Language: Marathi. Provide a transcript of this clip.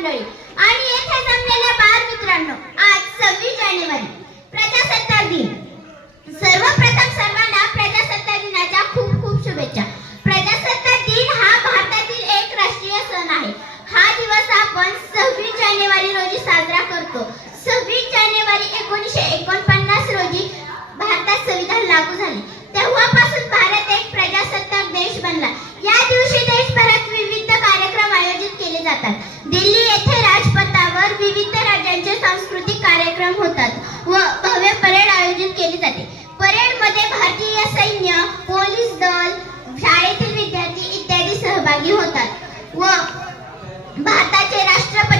मंडळी आणि येथे जमलेल्या बालमित्रांनो, आज 26 जानेवारी प्रजासत्ताक दिन. सर्वप्रथम सर्वांना प्रजासत्ताक दिनाच्या खूप खूप शुभेच्छा. प्रजासत्ताक दिन हा भारतातील एक राष्ट्रीय सण आहे. हा दिवस आपण 26 जानेवारी रोजी साजरा करतो. 26 जानेवारी 1949 रोजी भारतात संविधान लागू झाले. तेव्हापासून भारत एक प्रजासत्ताक देश बनला. या दिवशी देशभरात विविध कार्यक्रम आयोजित केले जातात. दिल्ली येथे राजपथावर विविध राज्यांचे सांस्कृतिक कार्यक्रम होतात व भव्य परेड आयोजित केली जाते. परेडमध्ये भारतीय सैन्य, पोलीस दल, शाळेतील विद्यार्थी इत्यादी सहभागी होतात व भारताचे राष्ट्रपती